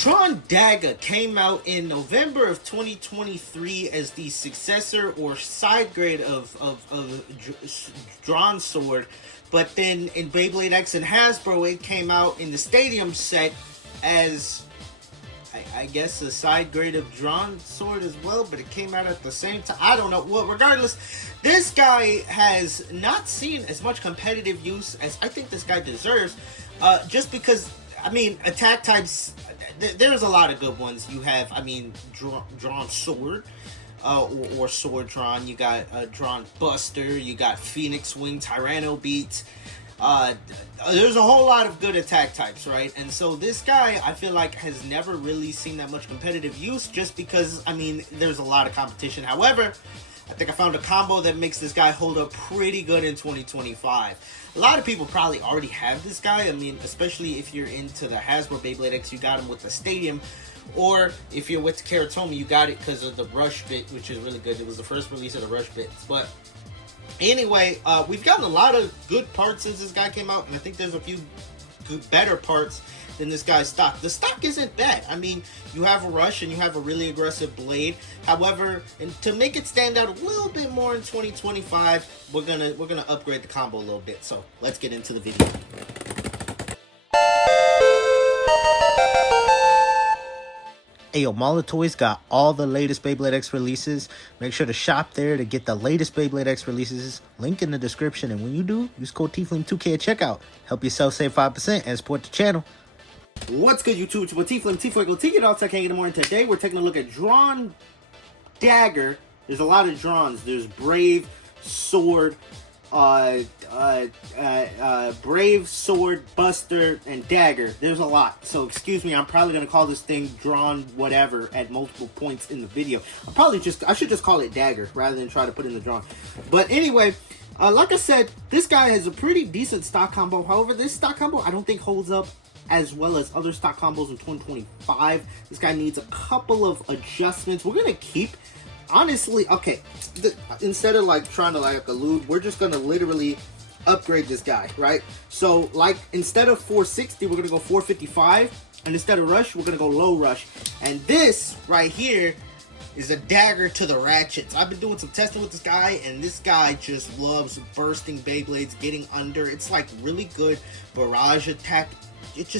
DRAN DAGGER came out in November of 2023 as the successor or side grade of DRAN Sword, but then in BeybladeX and Hasbro it came out in the Stadium set as I guess a side grade of DRAN Sword as well, but it came out at the same time. I don't know. Well, regardless, this guy has not seen as much competitive use as I think this guy deserves, just because, I mean, attack types, there's a lot of good ones. You have, I mean, DRAN Sword, or Sword DRAN. You got DRAN Buster. You got Phoenix Wing, Tyranno Beat. There's a whole lot of good attack types, right? And so this guy, I feel like, has never really seen that much competitive use, just because, I mean, there's a lot of competition. However, I think I found a combo that makes this guy hold up pretty good in 2025. A lot of people probably already have this guy. I mean, especially if you're into the Hasbro BeybladeX, you got him with the Stadium. Or if you're with Karatomi, you got it because of the Rush bit, which is really good. It was the first release of the Rush bits. But anyway, we've gotten a lot of good parts since this guy came out, and I think there's a few better parts than this guy's stock. The stock isn't bad. I mean, you have a Rush and you have a really aggressive blade. However, and to make it stand out a little bit more in 2025, we're gonna upgrade the combo a little bit. So let's get into the video. Ayo, Mall Toys got all the latest BeybladeX releases. Make sure to shop there to get the latest BeybladeX releases. Link in the description. And when you do, use code TFLAME2K at checkout. Help yourself save 5% and support the channel. What's good, YouTube? It's TFLAME, T-Fuego, T-Get-All, Tech in the morning. Today, we're taking a look at DRAN DAGGER. There's a lot of DRANs. There's Brave, Sword, Brave, Sword, Buster, and Dagger. There's a lot. So excuse me, I'm probably going to call this thing DRAN whatever at multiple points in the video. I should just call it Dagger rather than try to put in the DRAN. But anyway, like I said, this guy has a pretty decent stock combo. However, this stock combo I don't think holds up as well as other stock combos in 2025. This guy needs a couple of adjustments. We're going to keep, honestly, okay, instead of like trying to like elude, we're just going to literally upgrade this guy, right? So like instead of 460, we're going to go 455. And instead of Rush, we're going to go low Rush. And this right here is a dagger to the ratchets. I've been doing some testing with this guy, and this guy just loves bursting Beyblades, getting under. It's like really good barrage attack. It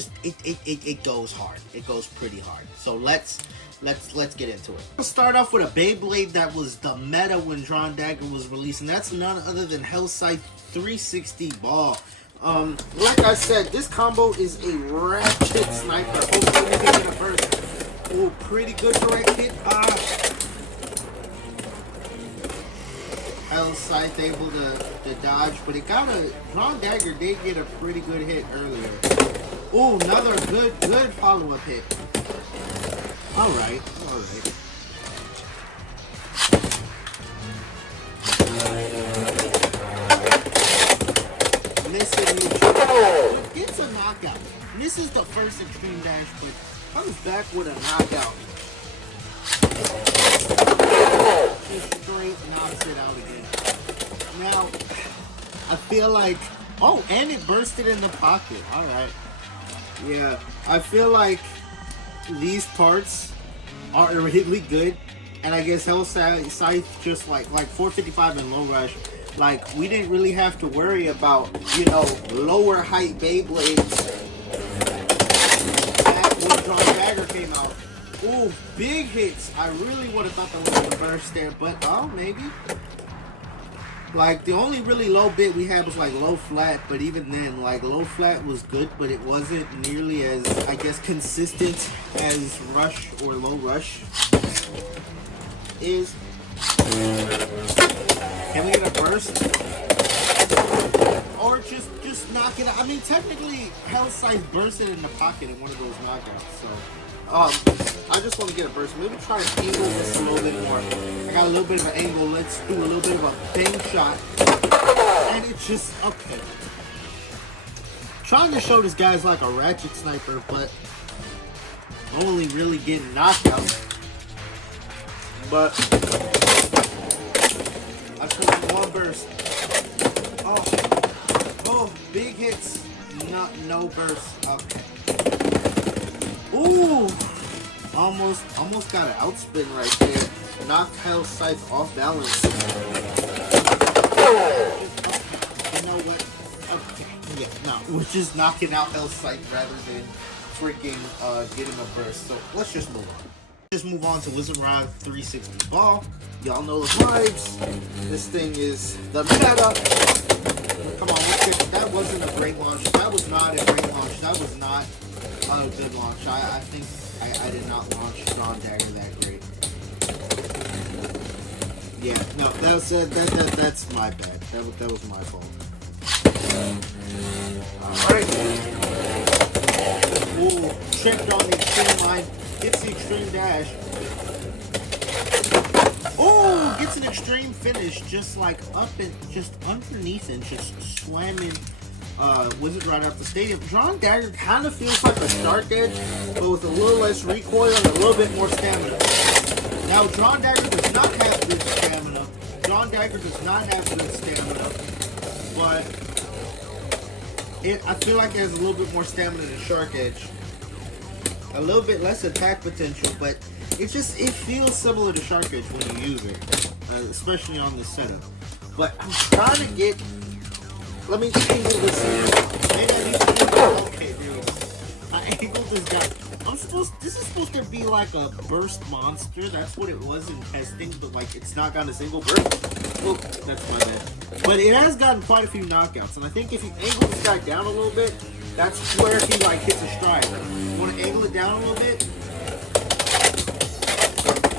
goes hard. It goes pretty hard. So let's get into it. We'll start off with a Beyblade that was the meta when DRAN DAGGER was released, and that's none other than Hellside 360 Ball. Like I said, this combo is a ratchet sniper. Hopefully we can get a first. Oh, pretty good direct hit. Hellside able to dodge, but it got a DRAN DAGGER did get a pretty good hit earlier. Oh, another good follow-up hit. Alright. Missing. Gets a knockout. Misses the first extreme dash, but comes back with a knockout. Just straight knocks it out again. Now, I feel like, oh, and it bursted in the pocket. Alright. Yeah, I feel like these parts are really good, and I guess Hellside just like 455 and low Rush, like we didn't really have to worry about, you know, lower height Beyblades back when DRAN DAGGER came out. Ooh, big hits. I really would have thought that was a burst there, but oh, maybe. Like, the only really low bit we had was, like, low flat, but even then, like, low flat was good, but it wasn't nearly as, I guess, consistent as Rush or low Rush is. Can we get a burst? Or just knock it out? I mean, technically, Hellside bursted in the pocket in one of those knockouts, so. I just want to get a burst. Maybe try to angle this a little bit more. I got a little bit of an angle. Let's do a little bit of a bang shot. And it's just, okay. Trying to show this guy's like a ratchet sniper, but only really getting knocked out. But I took one burst. Oh, big hits. No burst. Okay. Ooh, Almost got an outspin right there. Knocked Hellside off balance. You know what? Okay, yeah, no, we're just knocking out Hellside rather than freaking getting a burst. So let's just move on. Just move on to Wizard Rod 360 ball. Y'all know the vibes. This thing is the meta. Come on, let's get it. That wasn't a great launch. That was not a great launch. That was not a good launch. I think I did not launch Drawn Dagger that great. Yeah, no, that's my bad. That was my fault. Alright. Ooh, tripped on the extreme line. Gets the extreme dash. Oh, gets an extreme finish, just like up and just underneath and just slamming Wizard right out the stadium. Drawn Dagger kind of feels like a Shark Edge, but with a little less recoil and a little bit more stamina. Now, Drawn Dagger does not have good stamina. Drawn Dagger does not have good stamina, but I feel like it has a little bit more stamina than Shark Edge. A little bit less attack potential, but it feels similar to Shark Edge when you use it, especially on this setup. But I'm trying to get. Let me angle this in. Maybe I need to do. Okay, dude. I angled this guy. This is supposed to be like a burst monster. That's what it was in testing, but like it's not got a single burst. Oh, that's my bad. But it has gotten quite a few knockouts, and I think if you angle this guy down a little bit, that's where he like hits a stride. You want to angle it down a little bit,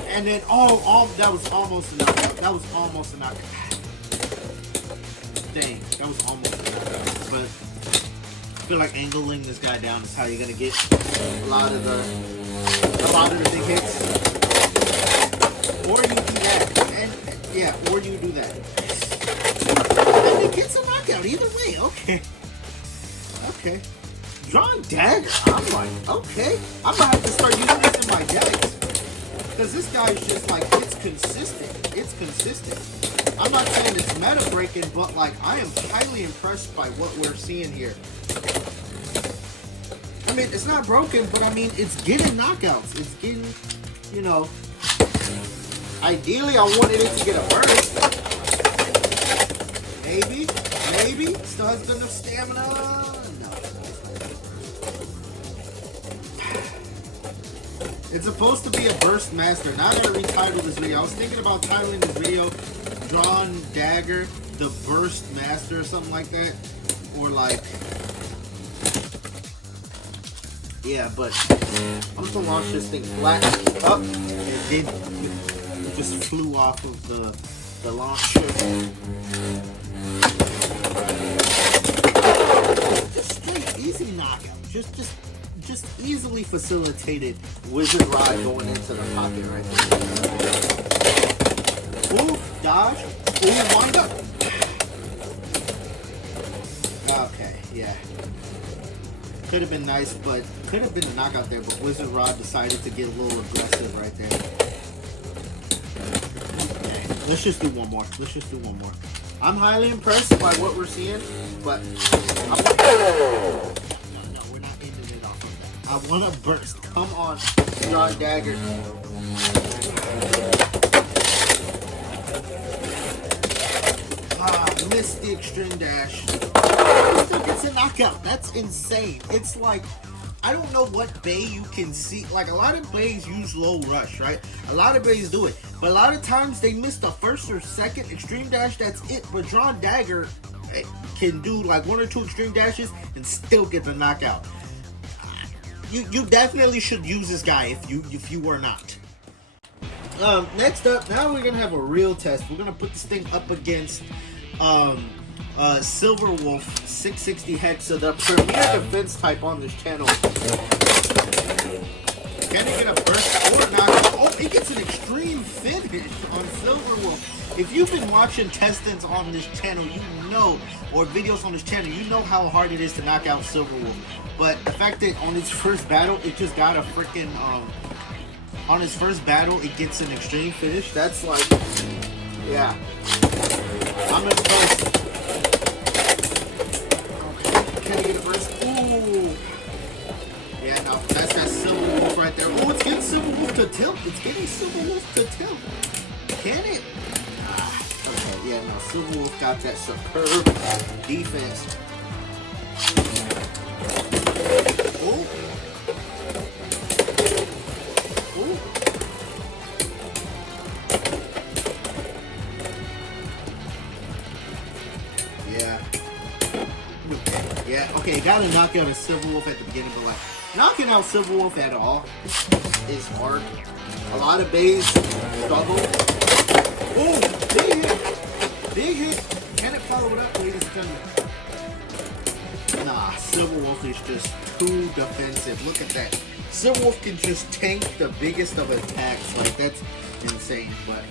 and then that was almost a knockout. That was almost a knockout. Dang, that was almost a knockout. But I feel like angling this guy down is how you're gonna get a lot of the big hits. Or you do that, and yeah, or you do that. And it gets a knockout either way. Okay. Okay. Drawn Dagger. I'm like, okay. I'm gonna have to start using this in my decks. Because this guy is just like, it's consistent. It's consistent. I'm not saying it's meta breaking, but like, I am highly impressed by what we're seeing here. I mean, it's not broken, but I mean, it's getting knockouts. It's getting, you know, ideally I wanted it to get a burst. Maybe. Still has enough stamina. No. It's supposed to be a burst master. Now I gotta retitle this video. I was thinking about titling this video Drawn Dagger, the burst master or something like that. Or like, yeah, but I'm just gonna launch this thing flat up. It just flew off of the launcher. Just straight easy knockout. Just easily facilitated Wizard Ride going into the pocket right there. Ooh, dodge. Ooh, wind up. Okay, yeah. Could have been nice, but could have been a knockout there, but Wizard Rod decided to get a little aggressive right there. Okay, let's just do one more. I'm highly impressed by what we're seeing, but no, we're not ending it off of that. I want to burst. Come on, Drawn Dagger. Missed the extreme dash. Still gets a knockout. That's insane. It's like, I don't know what bay you can see. Like, a lot of bays use low rush, right? A lot of bays do it. But a lot of times they miss the first or second extreme dash. That's it. But Drawn Dagger can do like one or two extreme dashes and still get the knockout. You definitely should use this guy if you were not. Next up, now we're gonna have a real test. We're gonna put this thing up against Silver Wolf 660 Hexa, the premier defense type on this channel. Can he get a burst or not? Oh, he gets an extreme finish on Silver Wolf. If you've been watching testings on this channel, you know, or videos on this channel, you know how hard it is to knock out Silver Wolf. But the fact that on its first battle, it just got a freaking, on its first battle, it gets an extreme finish. That's like, yeah. I'm impressed. Can he get a burst? Ooh. Yeah, no, that's that Silver Wolf right there. Oh, it's getting Silver to tilt. It's getting Silver Wolf to tilt. Can it? Okay, yeah, no. Silver Wolf got that superb defense. Oh. Oh. Yeah. Yeah, okay, gotta knock out a Silver Wolf at the beginning, but like, knocking out Silver Wolf at all is hard. A lot of bays struggle. Oh, big hit. Big hit. Can it follow it up, ladies and gentlemen? Nah, Silver Wolf is just too defensive. Look at that. Silver Wolf can just tank the biggest of attacks. Like, that's insane. But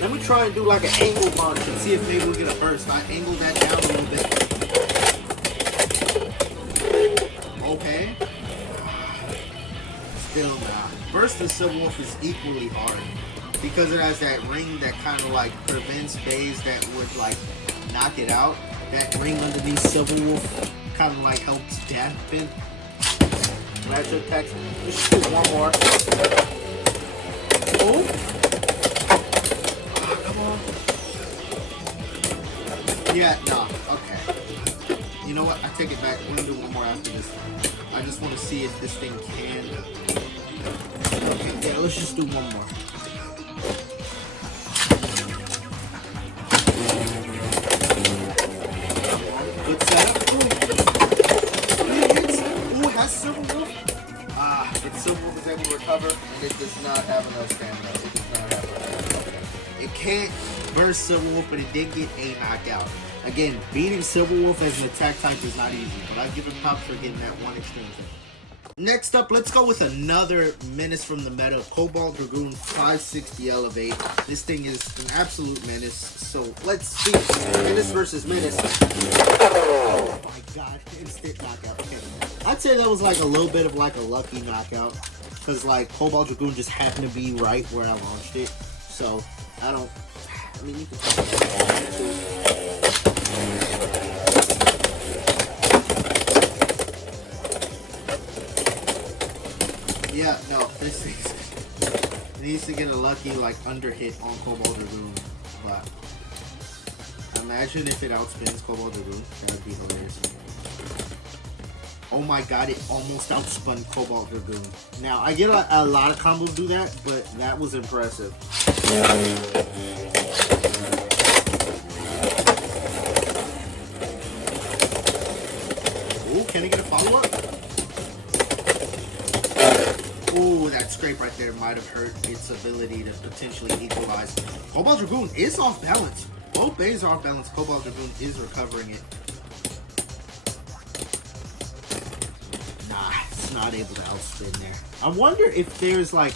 let me try and do like an angle launch and see if maybe we'll get a burst. I angle that down a little bit. Okay. Still not. Burst of Silver Wolf is equally hard because it has that ring that kind of like prevents bays that would like knock it out. That ring underneath Silver Wolf kind of like helps dampen ratchet attacks. Let's do one more. Oh. Come on. Yeah, no. Okay. You know what? I take it back. We're gonna do one more after this. I just want to see if this thing can. Okay, yeah, let's just do one more. Good setup. Ooh, it has Silver Wolf. Its Silver Wolf is able to recover, and it does not have enough stamina. It does not have enough. Okay. It can't burst Silver Wolf, but it did get a knockout. Again, beating Silver Wolf as an attack type is not easy, but I give him props for getting that one extreme thing. Next up, let's go with another menace from the meta, Cobalt Dragoon 560 Elevate. This thing is an absolute menace, so let's see. Menace versus Menace. Oh my god, instant knockout. Okay, I'd say that was like a little bit of like a lucky knockout, because like Cobalt Dragoon just happened to be right where I launched it, so I mean, you can talk about that. Yeah, no, this thing needs to get a lucky like under hit on Cobalt Dragoon, but imagine if it outspins Cobalt Dragoon. That would be hilarious. Oh my god, it almost outspun Cobalt Dragoon. Now, I get a lot of combos do that, but that was impressive. Ooh, can he get a follow-up? Ooh, that scrape right there might have hurt its ability to potentially equalize. Cobalt Dragoon is off balance. Both bays are off balance. Cobalt Dragoon is recovering it. Nah, it's not able to outspin there. I wonder if there's like,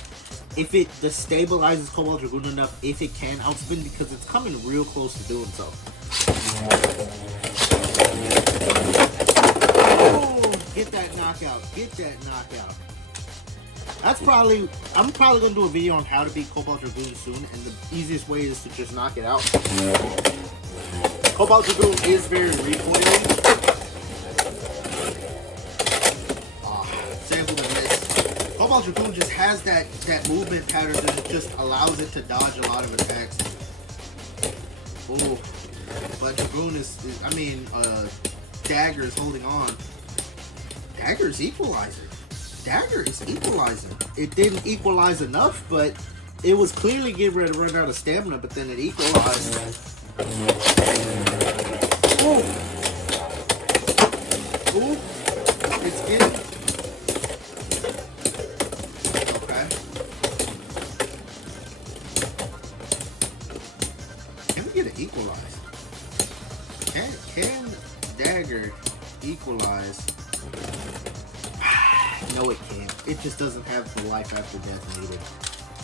if it destabilizes Cobalt Dragoon enough, if it can outspin, because it's coming real close to doing so. Oh, get that knockout. Get that knockout. That's probably, I'm probably going to do a video on how to beat Cobalt Dragoon soon, and the easiest way is to just knock it out. Cobalt Dragoon is very recoiling. Sample and miss. Cobalt Dragoon just has that movement pattern that just allows it to dodge a lot of attacks. Ooh. But Dragoon is I mean, Dagger is holding on. Dagger is equalizing. Dagger is equalizing. It didn't equalize enough, but it was clearly getting ready to run out of stamina, but then it equalized. Ooh. Ooh. It's getting... Okay. Can we get it equalized? Can Dagger equalize? No, it can't. It just doesn't have the life after death needed.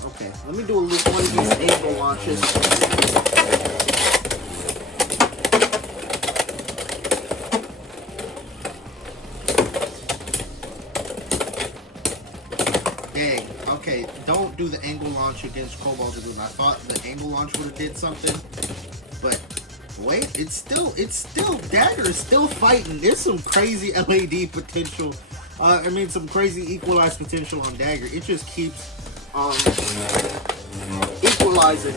Okay, let me do one of these angle launches. Dang. Okay, don't do the angle launch against Cobalt Dragoon. I thought the angle launch would have did something, but wait, it's still Dagger is still fighting. There's some crazy LAD potential I mean, some crazy equalized potential on Dagger. It just keeps equalizing.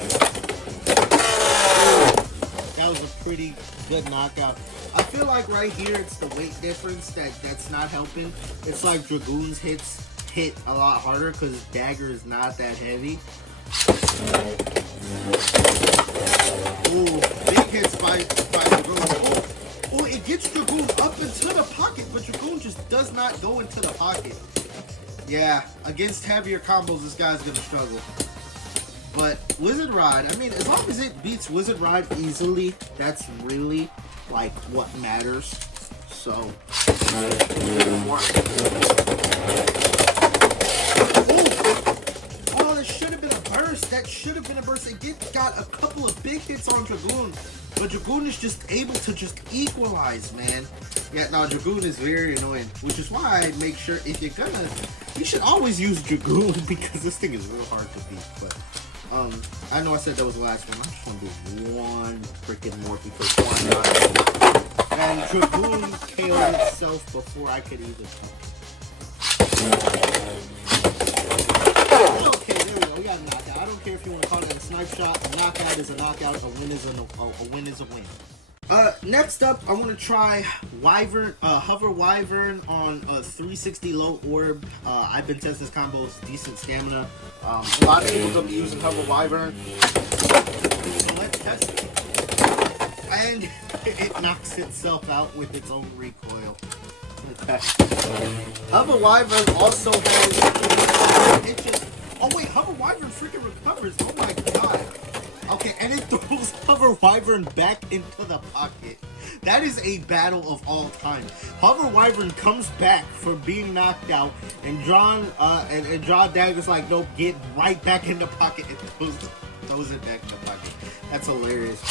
That was a pretty good knockout. I feel like right here it's the weight difference that's not helping. It's like Dragoon's hits hit a lot harder because Dagger is not that heavy. Ooh, big hits by Dragoon. Oh, it gets Dragoon up into the pocket, but Dragoon just does not go into the pocket. Yeah, against heavier combos, this guy's gonna struggle. But Wizard Rod, I mean, as long as it beats Wizard Rod easily, that's really like what matters. So, oh, that should have been a burst. That should have been a burst. It got a couple of big hits on Dragoon, but Dragoon is just able to just equalize, man. Yeah, no, Dragoon is very annoying, which is why I make sure if you're gonna, you should always use Dragoon because this thing is real hard to beat. But I know I said that was the last one. I just want to do one freaking more because why not? And Dragoon KO'd itself before I could even okay, there we go. We got a knockout. I don't care if you want to call it a snipe shot. A knockout is a knockout. A win is a win is a win. Next up, I want to try Wyvern, Hover Wyvern on a 360 low orb. I've been testing this combo, it's decent stamina. A lot of people are going to be using Hover Wyvern. So let's test it. And it knocks itself out with its own recoil. Okay. Hover Wyvern also has... It just, oh wait, Hover Wyvern freaking recovers. Oh my god. Okay, and it throws Hover Wyvern back into the pocket. That is a battle of all time. Hover Wyvern comes back for being knocked out, and Drawn Dagger's like, nope, get right back in the pocket. It throws it back in the pocket. That's hilarious.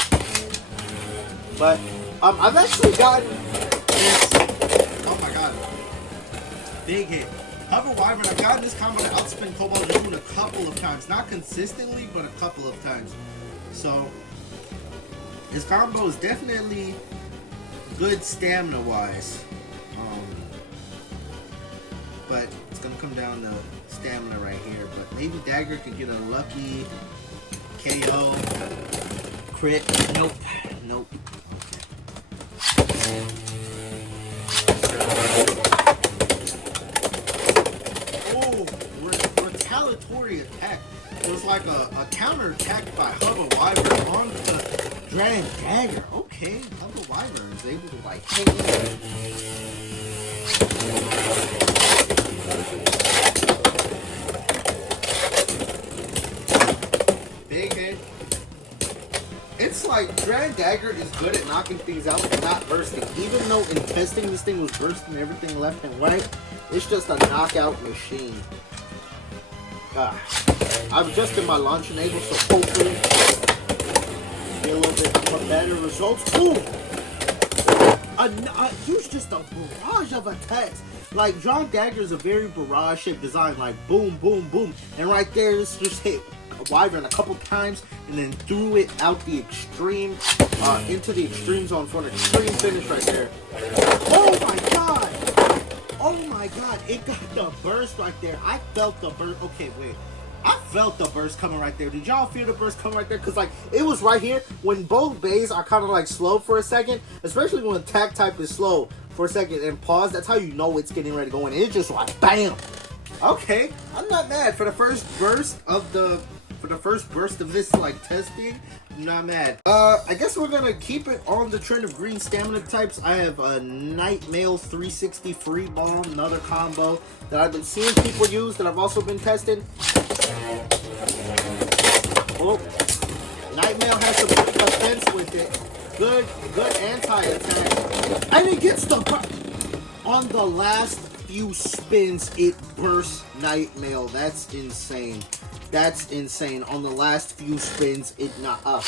But I've actually gotten this. Oh my god, big hit. Hover Wyvern, I've gotten this combo to outspin Cobalt Dragoon a couple of times. Not consistently, but a couple of times. So, his combo is definitely good stamina-wise. But it's going to come down to stamina right here. But maybe Dagger could get a lucky KO. Crit. Nope. Nope. Oh, retaliatory attack. It was like a counter attack by Hover Wyvern on the DRAN Dagger. Okay, Hover Wyvern is able to like hang in. Big hit. It's like DRAN Dagger is good at knocking things out but not bursting. Even though in testing this thing was bursting everything left and right, it's just a knockout machine. I've adjusted my launch enable, so hopefully get a little bit more better results. Ooh! Use just a barrage of attacks. Like, DRAN Dagger is a very barrage-shaped design, like boom, boom, boom. And right there, it's just hit a Wyvern a couple times and then threw it out the extreme, into the extreme zone for an extreme finish right there. Oh my god! Oh my god, it got the burst right there. I felt the burst. Okay, wait. I felt the burst coming right there. Did y'all feel the burst coming right there? Because, like, it was right here. When both bays are kind of, like, slow for a second, especially when attack type is slow for a second and pause, that's how you know it's getting ready to go in. It's just like, bam! Okay, I'm not mad. For the first burst of this, like, testing, I'm not mad. I guess we're gonna keep it on the trend of green stamina types. I have a Nightmail 360 Free Bomb, another combo that I've been seeing people use that I've also been testing. Oh, Nightmail has some good defense with it. Good anti-attack. And it gets the on the last few spins, it bursts Nightmail. That's insane. That's insane. On the last few spins, it not up.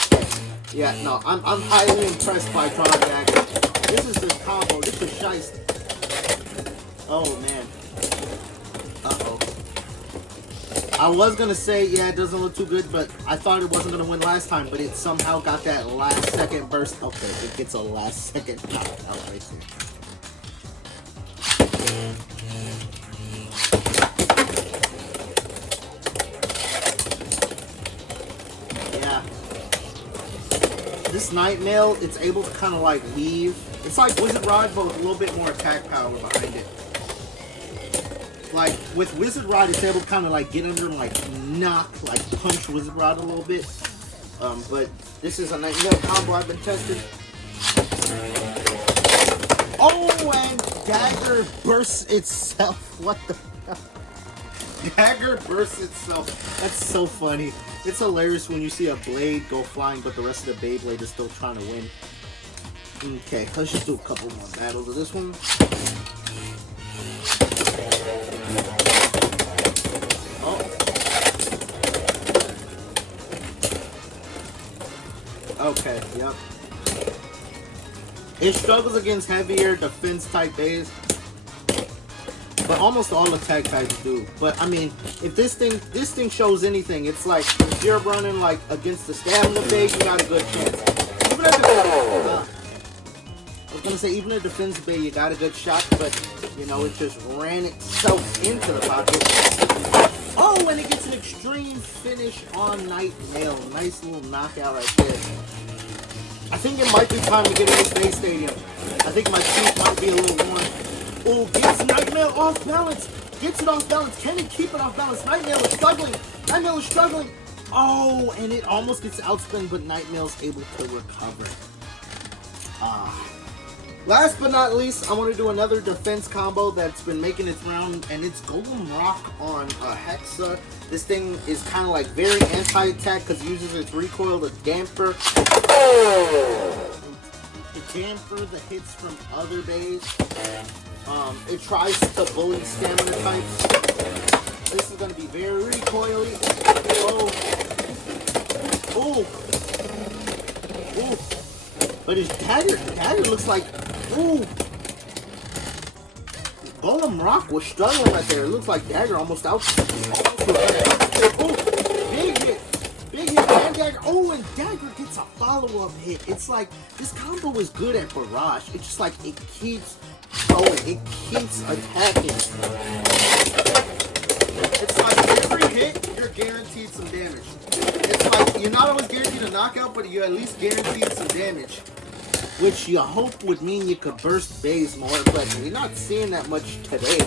Yeah, no, I'm highly impressed by DRAN Dagger. This is this combo. This is shiesty. Oh man. Uh-oh. I was gonna say, yeah, it doesn't look too good, but I thought it wasn't gonna win last time, but it somehow got that last second burst. Okay, it gets a last second knockout right there. this Nightmail, it's able to kind of like weave. It's like Wizard Rod, but with a little bit more attack power behind it. Like with Wizard Rod, it's able to kind of like get under and like knock, like punch Wizard Rod a little bit. But this is a Nightmail combo I've been testing. Oh, and Dagger bursts itself. What the hell? Dagger bursts itself. That's so funny. It's hilarious when you see a blade go flying, but the rest of the Beyblade is still trying to win. Okay, let's just do a couple more battles of this one. Oh. Okay, yep. It struggles against heavier defense type bays, but almost all attack types do. But I mean, if this thing shows anything, it's like if you're running like against the stamina bay, you got a good chance. Even at the, I was gonna say even a defense bay, you got a good shot, but you know it just ran itself into the pocket. Oh, and it gets an extreme finish on Nightmail. Nice little knockout right there. I think it might be time to get in the Space Stadium. I think my teeth might be a little worn. Oh, gets Nightmail off balance. Gets it off balance. Can he keep it off balance? Nightmail is struggling. Nightmail is struggling. Oh, and it almost gets outspun, but Nightmail's able to recover. Last but not least, I want to do another defense combo that's been making its round, and it's Golem Rock on Hexa. This thing is kind of like very anti-attack because it uses its recoil to damper. To damper the hits from other bays. It tries to bully stamina types. This is going to be very recoily. Oh. Oh. Oh. But his dagger looks like, ooh. Golem Rock was struggling right there. It looks like Dagger almost out. Oh, big hit. Big hit and Dagger. Oh, and Dagger gets a follow-up hit. It's like, this combo is good at barrage. It's just like, it keeps going. It keeps attacking. It's like, every hit, you're guaranteed some damage. It's like, you're not always guaranteed a knockout, but you're at least guaranteed some damage. Which you hope would mean you could burst bays more, but you're not seeing that much today.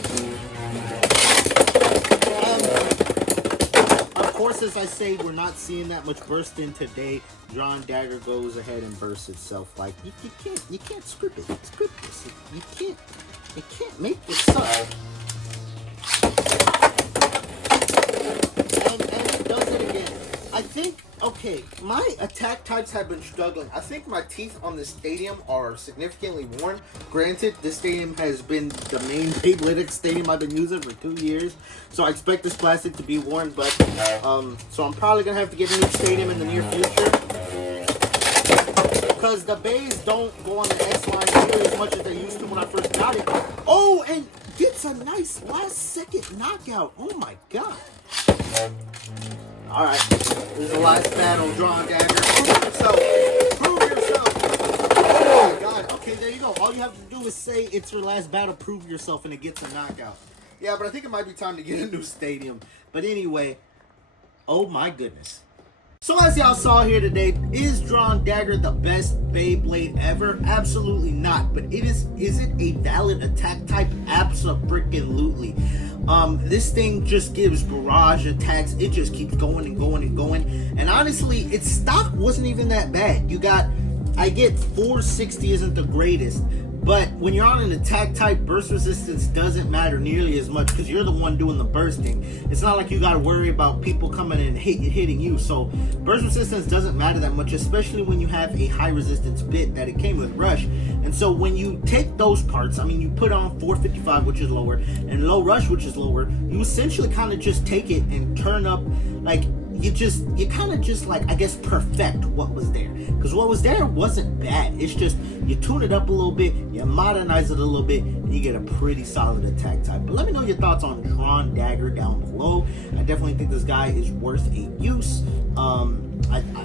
Of course, as I say, we're not seeing that much bursting today. Drawn Dagger goes ahead and bursts itself. Like you can't script it. Script this. You can't make this up. And it does it again. I think, okay, my attack types have been struggling. I think my teeth on this stadium are significantly worn. Granted, this stadium has been the main BeybladeX stadium I've been using for 2 years. So I expect this plastic to be worn, but, so I'm probably going to have to get a new stadium in the near future. Because the bays don't go on the X-line near as much as they used to when I first got it. Oh, and gets a nice last-second knockout. Oh my god. Alright, this is the last battle, Drawn Dagger. Prove yourself. Prove yourself. Oh my god. Okay, there you go. All you have to do is say it's your last battle, prove yourself, and it gets a knockout. Yeah, but I think it might be time to get a new stadium. But anyway, oh my goodness. So as y'all saw here today, is Drawn Dagger the best Beyblade ever? Absolutely not. But is it a valid attack type? Abso-freaking-lutely. This thing just gives barrage attacks. It just keeps going and going and going. And honestly, its stock wasn't even that bad. You got, I get 460 isn't the greatest. But when you're on an attack type, burst resistance doesn't matter nearly as much because you're the one doing the bursting. It's not like you got to worry about people coming in and hitting you. So burst resistance doesn't matter that much, especially when you have a high resistance bit that it came with Rush. And so when you take those parts, I mean, you put on 455, which is lower, and low Rush, which is lower, you essentially kind of just take it and turn up, like, you kind of just like, I guess, perfect what was there. Because what was there wasn't bad. It's just, you tune it up a little bit, you modernize it a little bit, and you get a pretty solid attack type. But let me know your thoughts on Drawn Dagger down below. I definitely think this guy is worth a use. I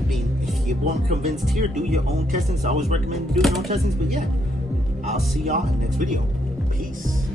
mean, if you weren't convinced here, do your own testings. I always recommend doing your own testings. But yeah, I'll see y'all in the next video. Peace.